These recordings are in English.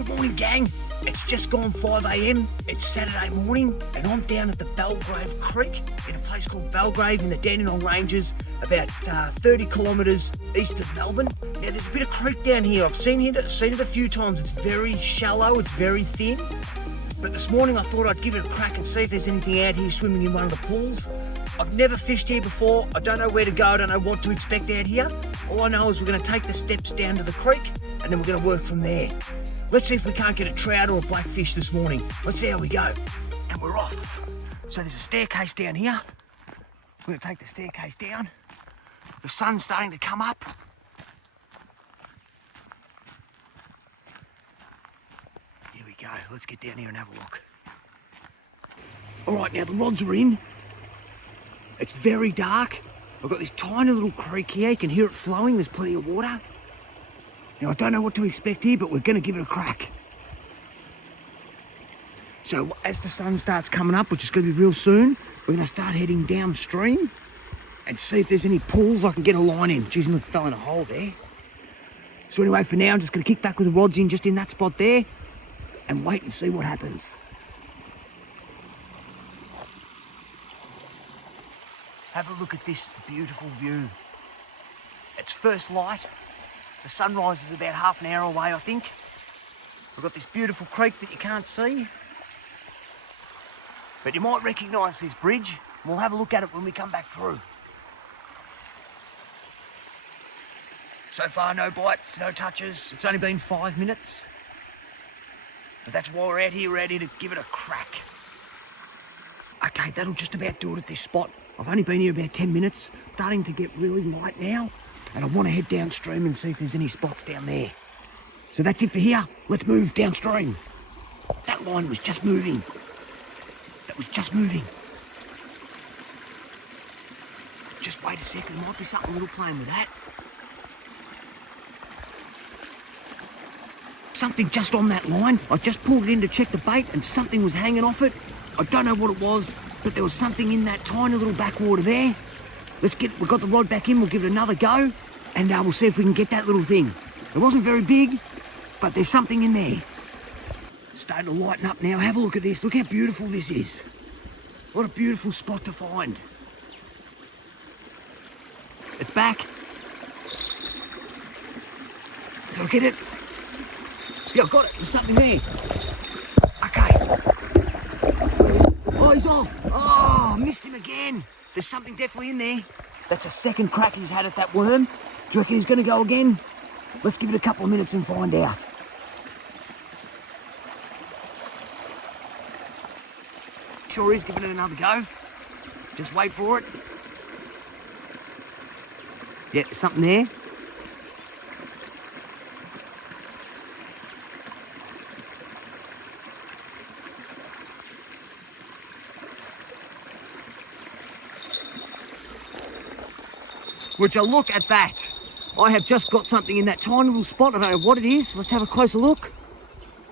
Good morning, gang. It's just gone 5 a.m. It's Saturday morning and I'm down at the Belgrave Creek in a place called Belgrave in the Dandenong Ranges, about 30 kilometres east of Melbourne. Now there's a bit of creek down here. I've seen it a few times. It's very shallow, it's very thin. But this morning I thought I'd give it a crack and see if there's anything out here swimming in one of the pools. I've never fished here before. I don't know where to go. I don't know what to expect out here. All I know is we're going to take the steps down to the creek and then we're going to work from there. Let's see if we can't get a trout or a blackfish this morning. Let's see how we go. And we're off. So there's a staircase down here. We're going to take the staircase down. The sun's starting to come up. Here we go. Let's get down here and have a look. All right, now the rods are in. It's very dark. I've got this tiny little creek here. You can hear it flowing. There's plenty of water. Now, I don't know what to expect here, but we're going to give it a crack. So as the sun starts coming up, which is going to be real soon, we're going to start heading downstream and see if there's any pools I can get a line in. Jeez, I fell in a hole there. So anyway, for now, I'm just going to kick back with the rods in just in that spot there and wait and see what happens. Have a look at this beautiful view. It's first light. The sunrise is about half an hour away, I think. We've got this beautiful creek that you can't see. But you might recognise this bridge. We'll have a look at it when we come back through. So far, no bites, no touches. It's only been 5 minutes. But that's why we're out here, ready to give it a crack. Okay, that'll just about do it at this spot. I've only been here about 10 minutes. Starting to get really light now. And I want to head downstream and see if there's any spots down there. So that's it for here. Let's move downstream. That line was just moving. That was just moving. Just wait a second. There might be something little playing with that. Something just on that line. I just pulled it in to check the bait and something was hanging off it. I don't know what it was, but there was something in that tiny little backwater there. We've got the rod back in, we'll give it another go, and we'll see if we can get that little thing. It wasn't very big, but there's something in there. It's starting to lighten up now. Have a look at this. Look how beautiful this is. What a beautiful spot to find. It's back. Did I get it? Yeah, I've got it. There's something there. Okay. Oh, he's off. Oh, I missed him again. There's something definitely in there. That's a second crack he's had at that worm. Do you reckon he's going to go again? Let's give it a couple of minutes and find out. Sure is giving it another go. Just wait for it. Yeah, there's something there. Would you look at that? I have just got something in that tiny little spot. I don't know what it is. Let's have a closer look.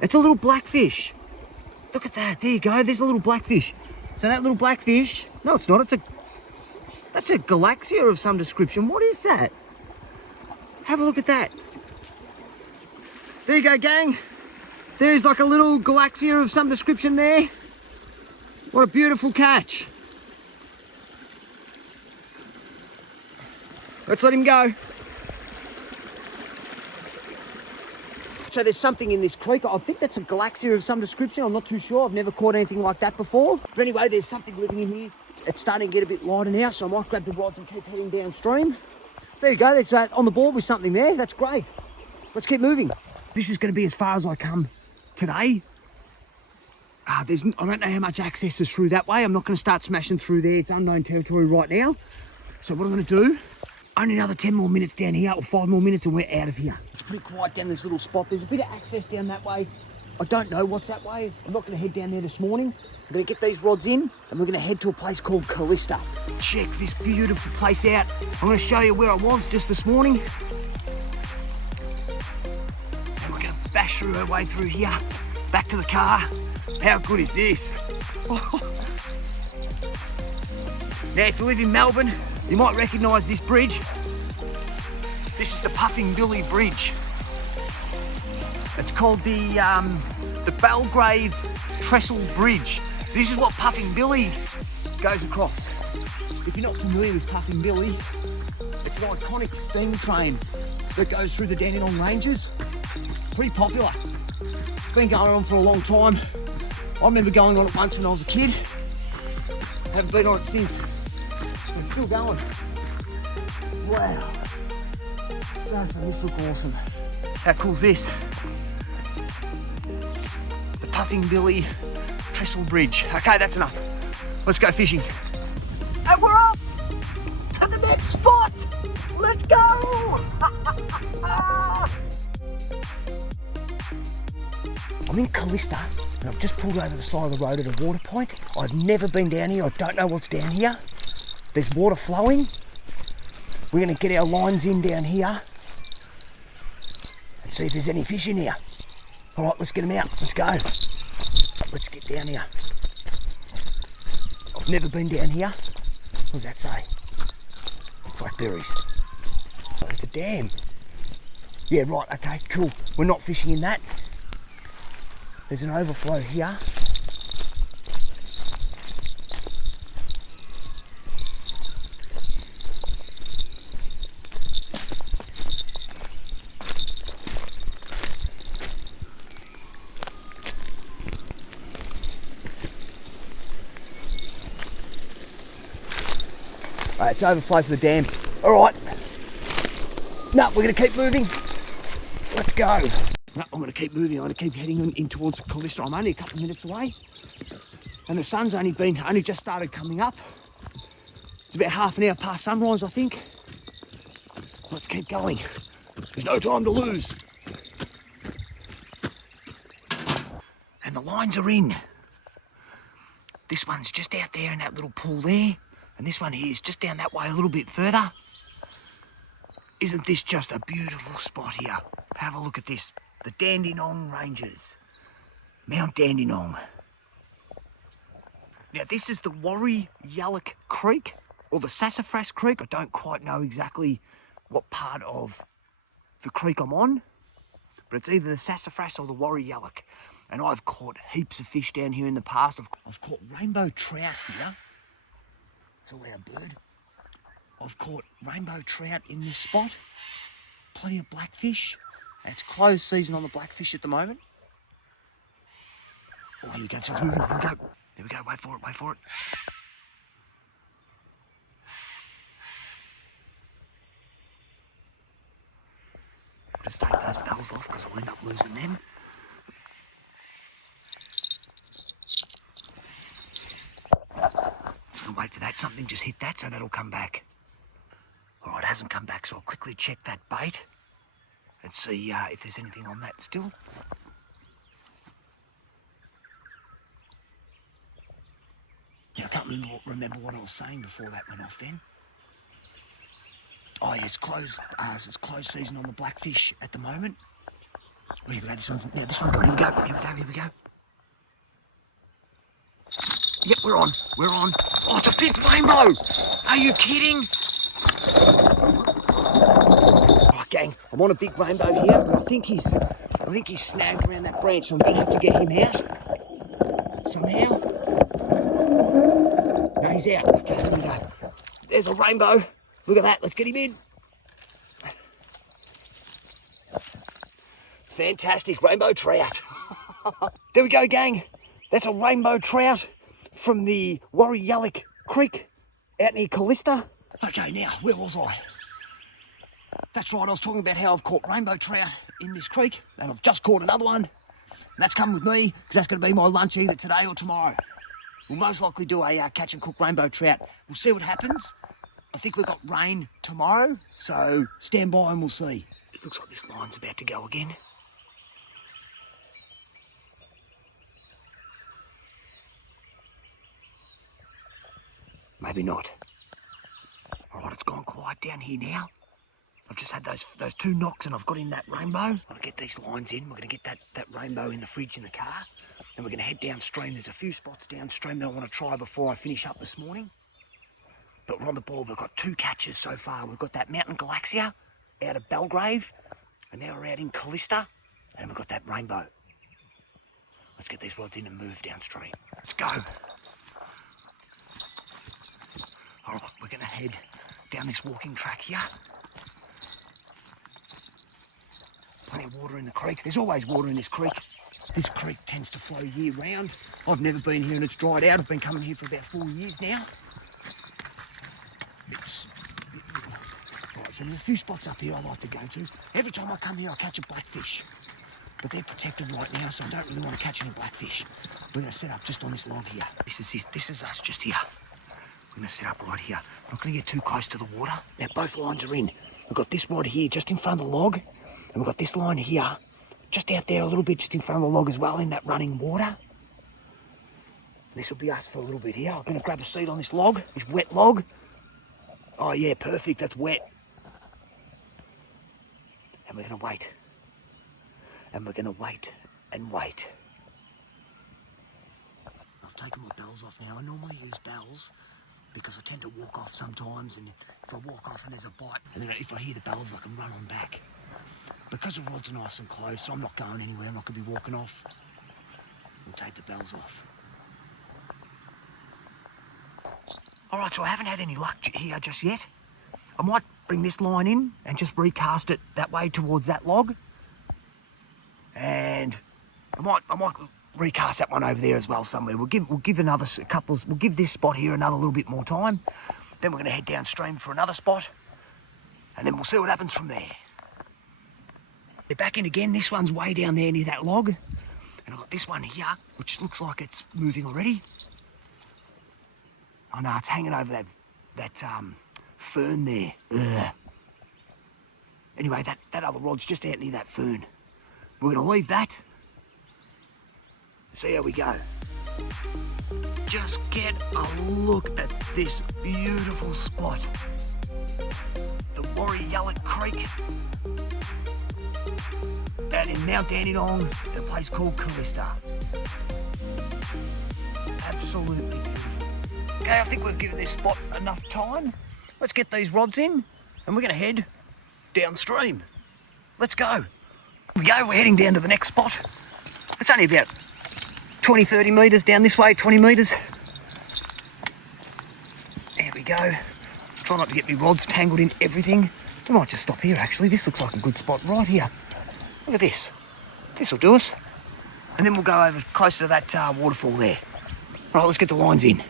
It's a little blackfish. Look at that. There you go. There's a little blackfish. So that little blackfish, no, it's not. That's a galaxia of some description. What is that? Have a look at that. There you go, gang. There's like a little galaxia of some description there. What a beautiful catch. Let's let him go. So there's something in this creek. I think that's a galaxia of some description. I'm not too sure. I've never caught anything like that before. But anyway, there's something living in here. It's starting to get a bit lighter now, so I might grab the rods and keep heading downstream. There you go. That's on the board with something there. That's great. Let's keep moving. This is going to be as far as I come today. I don't know how much access is through that way. I'm not going to start smashing through there. It's unknown territory right now. So what I'm going to do, only another 10 more minutes down here, or 5 more minutes, and we're out of here. It's pretty quiet down this little spot. There's a bit of access down that way. I don't know what's that way. I'm not going to head down there this morning. I'm going to get these rods in, and we're going to head to a place called Kalista. Check this beautiful place out. I'm going to show you where I was just this morning. And we're going to bash through our way through here, back to the car. How good is this? Now, if you live in Melbourne, you might recognise this bridge. This is the Puffing Billy Bridge. It's called the Belgrave Trestle Bridge. So this is what Puffing Billy goes across. If you're not familiar with Puffing Billy, it's an iconic steam train that goes through the Dandenong Ranges. Pretty popular. It's been going on for a long time. I remember going on it once when I was a kid. Haven't been on it since. It's still going. Wow. Doesn't this look awesome? How cool is this? The Puffing Billy Trestle Bridge. Okay, that's enough. Let's go fishing. And we're off to the next spot. Let's go. I'm in Kalista and I've just pulled over the side of the road at a water point. I've never been down here. I don't know what's down here. There's water flowing. We're going to get our lines in down here and see if there's any fish in here. All right, let's get them out. Let's go. Let's get down here. I've never been down here. What does that say? Blackberries. Oh, there's a dam. Yeah, right, okay, cool. We're not fishing in that. There's an overflow here. Alright, it's overflow for the dam. Alright. No, we're going to keep moving. Let's go. No, I'm going to keep moving. I'm going to keep heading in towards Kalista. I'm only a couple of minutes away. And the sun's only just started coming up. It's about half an hour past sunrise, I think. Let's keep going. There's no time to lose. And the lines are in. This one's just out there in that little pool there. And this one here is just down that way a little bit further. Isn't this just a beautiful spot here? Have a look at this. The Dandenong Ranges. Mount Dandenong. Now this is the WarryYC Creek, or the Sassafras Creek. I don't quite know exactly what part of the creek I'm on, but it's either the Sassafras or the WarryYC. And I've caught heaps of fish down here in the past. I've caught rainbow trout here. It's a loud bird. I've caught rainbow trout in this spot. Plenty of blackfish. It's closed season on the blackfish at the moment. Oh, here we go. It's moving. Here we go. There we go. Wait for it. Wait for it. Just take those bells off because I'll end up losing them. Just gonna wait for that. Something just hit that, so that'll come back. All right, it hasn't come back, so I'll quickly check that bait and see if there's anything on that still. Yeah, I can't remember what I was saying before that went off then. Oh yeah, it's closed season on the blackfish at the moment. Oh, here we go, this one's going, here we go, here we go. Yep, we're on. Oh, it's a big rainbow! Are you kidding? Right, gang, I'm on a big rainbow here, but I think he's snagged around that branch, so I'm gonna have to get him out somehow. No, he's out. Okay, here we go. There's a rainbow. Look at that. Let's get him in. Fantastic rainbow trout. There we go, gang. That's a rainbow trout from the WarryYC Creek out near Kalista. Okay, now, where was I? That's right, I was talking about how I've caught rainbow trout in this creek, and I've just caught another one. And that's coming with me, because that's going to be my lunch either today or tomorrow. We'll most likely do a catch and cook rainbow trout. We'll see what happens. I think we've got rain tomorrow, so stand by and we'll see. It looks like this line's about to go again. Maybe not. All right, it's gone quiet down here now. I've just had those two knocks and I've got in that rainbow. I'm gonna get these lines in. We're gonna get that rainbow in the fridge in the car. And we're gonna head downstream. There's a few spots downstream that I wanna try before I finish up this morning. But we're on the ball. We've got 2 catches so far. We've got that mountain galaxia out of Belgrave. And now we're out in Kalista. And we've got that rainbow. Let's get these rods in and move downstream. Let's go. All right, we're gonna head down this walking track here. Plenty of water in the creek. There's always water in this creek. This creek tends to flow year round. I've never been here and it's dried out. I've been coming here for about 4 years now. Right, so there's a few spots up here I like to go to. Every time I come here I catch a blackfish. But they're protected right now, so I don't really want to catch any blackfish. We're going to set up just on this log here. This is us just here. We're going to set up right here. We're not going to get too close to the water. Now both lines are in. We've got this rod here just in front of the log. And we've got this line here, just out there a little bit, just in front of the log as well, in that running water. This will be us for a little bit here. I'm going to grab a seat on this log, this wet log. Oh yeah, perfect, that's wet. And we're going to wait. And we're going to wait and wait. I've taken my bells off now. I normally use bells because I tend to walk off sometimes, and if I walk off and there's a bite, and then if I hear the bells I can run on back. Because the rod's are nice and close, so I'm not going anywhere, I'm not going to be walking off. We'll take the bells off. Alright, so I haven't had any luck here just yet. I might bring this line in and just recast it that way towards that log. And I might recast that one over there as well somewhere. We'll give this spot here another little bit more time. Then we're going to head downstream for another spot, and then we'll see what happens from there. They're back in again. This one's way down there near that log, and I've got this one here, which looks like it's moving already. Oh no, it's hanging over that fern there. Ugh. Anyway, that other rod's just out near that fern. We're going to leave that, see how we go. Just get a look at this beautiful spot. The WarryYC Creek out in Mount Dandenong, at a place called Kalista. Absolutely beautiful. Okay, I think we've given this spot enough time. Let's get these rods in, and we're going to head downstream. Let's go. We're heading down to the next spot. It's only about 20, 30 metres down this way, 20 metres. There we go. Try not to get my rods tangled in everything. We might just stop here actually. This looks like a good spot right here. Look at this. This will do us. And then we'll go over closer to that waterfall there. All right, let's get the lines in.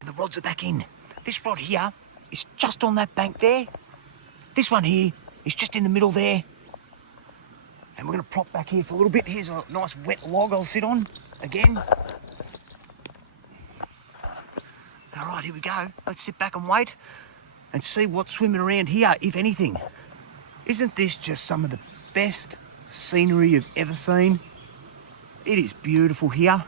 And the rods are back in. This rod here is just on that bank there. This one here is just in the middle there. And we're going to prop back here for a little bit. Here's a nice wet log I'll sit on again. All right, here we go. Let's sit back and wait and see what's swimming around here, if anything. Isn't this just some of the best scenery you've ever seen? It is beautiful here.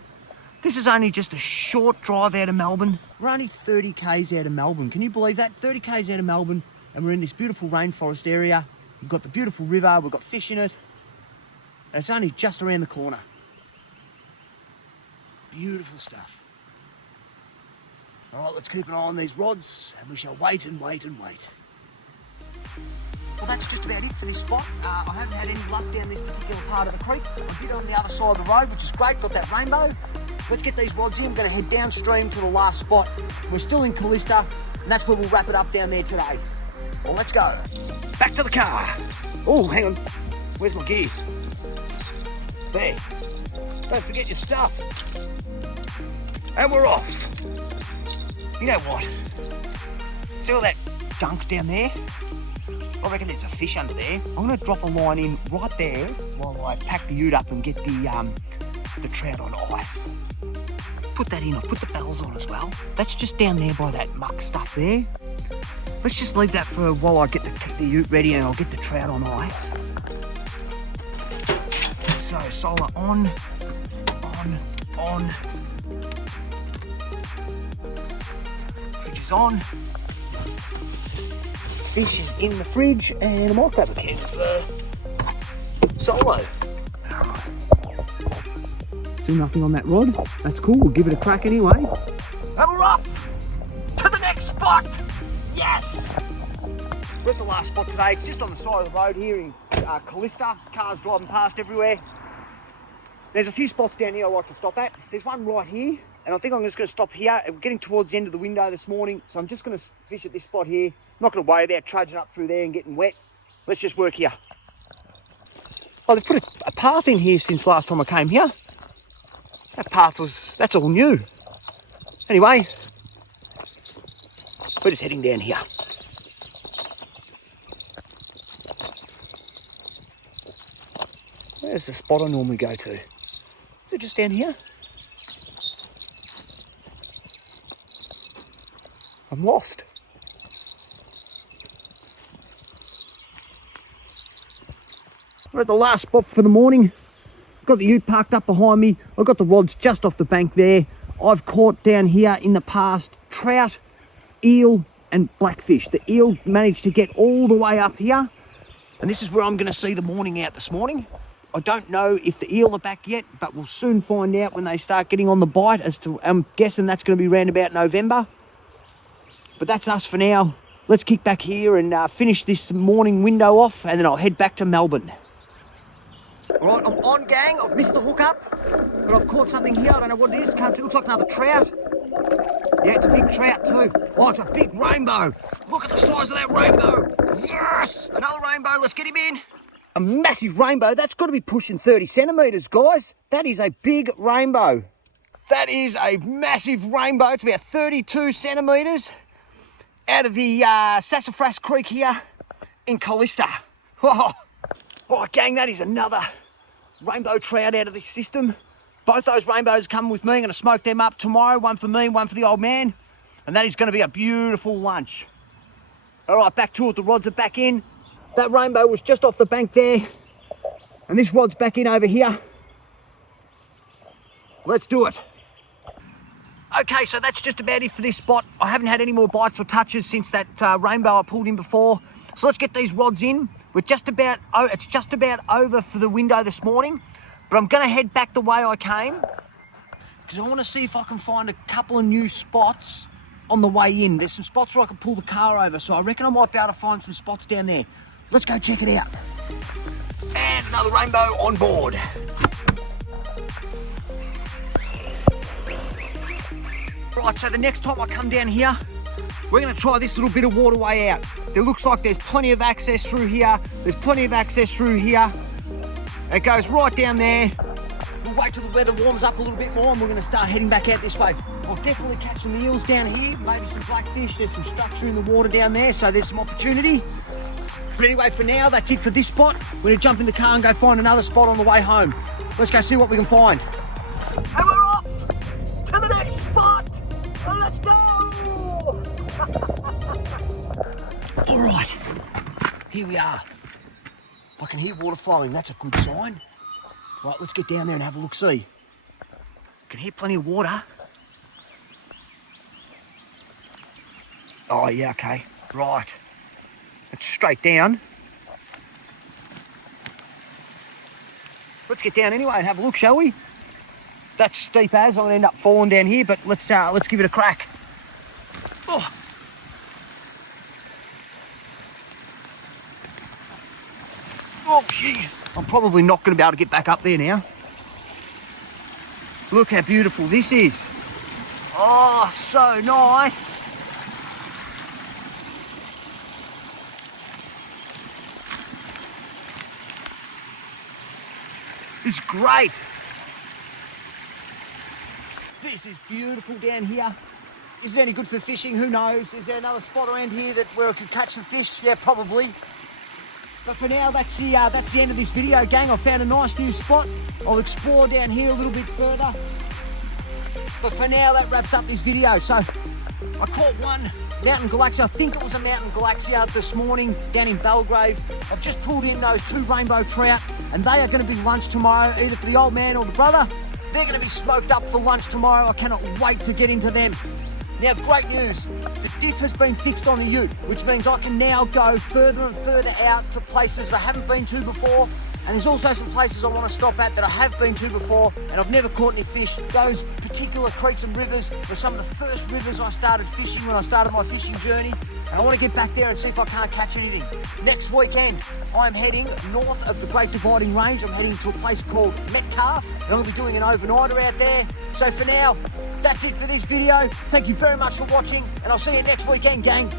This is only just a short drive out of Melbourne. We're only 30 k's out of Melbourne. Can you believe that? 30 k's out of Melbourne, and we're in this beautiful rainforest area. We've got the beautiful river, we've got fish in it. And it's only just around the corner. Beautiful stuff. All right, let's keep an eye on these rods, and we shall wait and wait and wait. Well, that's just about it for this spot. I haven't had any luck down this particular part of the creek. I did on the other side of the road, which is great. Got that rainbow. Let's get these rods in. We're going to head downstream to the last spot. We're still in Kalista, and that's where we'll wrap it up down there today. Well, let's go. Back to the car. Oh, hang on. Where's my gear? There. Don't forget your stuff. And we're off. You know what? See all that gunk down there? I reckon there's a fish under there. I'm going to drop a line in right there while I pack the ute up and get the trout on ice. Put that in. I'll put the bells on as well. That's just down there by that muck stuff there. Let's just leave that for while I get the ute ready and I'll get the trout on ice. So solar on. Fridge is on. Fish is in the fridge, and I might grab a can of solo. Alright. Still nothing on that rod. That's cool, we'll give it a crack anyway. And we're off to the next spot! Yes! We're at the last spot today. It's just on the side of the road here in Kalista. Cars driving past everywhere. There's a few spots down here I like to stop at. There's one right here, and I think I'm just going to stop here. We're getting towards the end of the window this morning, so I'm just going to fish at this spot here. I'm not going to worry about trudging up through there and getting wet. Let's just work here. Oh, they've put a path in here since last time I came here. That path that's all new. Anyway, we're just heading down here. Where's the spot I normally go to? Is it just down here? I'm lost. We're at the last spot for the morning. Got the ute parked up behind me. I've got the rods just off the bank there. I've caught down here in the past trout, eel and blackfish. The eel managed to get all the way up here. And this is where I'm going to see the morning out this morning. I don't know if the eel are back yet, but we'll soon find out when they start getting on the bite. I'm guessing that's going to be around about November. But that's us for now. Let's kick back here and finish this morning window off, and then I'll head back to Melbourne. All right, I'm on, gang. I've missed the hook up, but I've caught something here. I don't know what it is. Can't see. It looks like another trout. Yeah, it's a big trout too. Oh, it's a big rainbow. Look at the size of that rainbow. Yes! Another rainbow. Let's get him in. A massive rainbow. That's got to be pushing 30 centimetres, guys. That is a big rainbow. That is a massive rainbow. It's about 32 centimetres out of the Sassafras Creek here in Kalista. Oh, gang, that is another rainbow trout out of this system. Both those rainbows come with me. I'm going to smoke them up tomorrow. One for me, one for the old man. And that is going to be a beautiful lunch. All right, back to it. The rods are back in. That rainbow was just off the bank there. And this rod's back in over here. Let's do it. Okay, so that's just about it for this spot. I haven't had any more bites or touches since that rainbow I pulled in before. So let's get these rods in. It's just about over for the window this morning, but I'm going to head back the way I came because I want to see if I can find a couple of new spots on the way in. There's some spots where I can pull the car over, so I reckon I might be able to find some spots down there. Let's go check it out. And another rainbow on board. Right, so the next time I come down here, we're going to try this little bit of waterway out. There looks like there's plenty of access through here. There's plenty of access through here. It goes right down there. We'll wait till the weather warms up a little bit more and we're going to start heading back out this way. I'll definitely catch some eels down here, maybe some blackfish. There's some structure in the water down there, so there's some opportunity. But anyway, for now, that's it for this spot. We're going to jump in the car and go find another spot on the way home. Let's go see what we can find. And we're off to the next spot. Let's go. All right, here we are. I can hear water flowing. That's a good sign. Right, let's get down there and have a look-see. Can hear plenty of water. Oh, yeah, okay. Right. It's straight down. Let's get down anyway and have a look, shall we? That's steep as. I'm going to end up falling down here, but let's give it a crack. Oh. Oh, jeez. I'm probably not going to be able to get back up there now. Look how beautiful this is. Oh, so nice. It's great. This is beautiful down here. Is it any good for fishing? Who knows? Is there another spot around here where I could catch some fish? Yeah, probably. But for now, that's the end of this video, gang. I found a nice new spot. I'll explore down here a little bit further. But for now, that wraps up this video. So I caught one mountain galaxia. I think it was a mountain galaxia this morning down in Belgrave. I've just pulled in those 2 rainbow trout, and they are going to be lunch tomorrow, either for the old man or the brother. They're going to be smoked up for lunch tomorrow. I cannot wait to get into them. Now, great news, the diff has been fixed on the ute, which means I can now go further and further out to places I haven't been to before. And there's also some places I want to stop at that I have been to before and I've never caught any fish. Those particular creeks and rivers were some of the first rivers I started fishing when I started my fishing journey. And I want to get back there and see if I can't catch anything. Next weekend, I'm heading north of the Great Dividing Range. I'm heading to a place called Metcalf. and I'm going to be doing an overnighter out there. So for now, that's it for this video. Thank you very much for watching, and I'll see you next weekend, gang.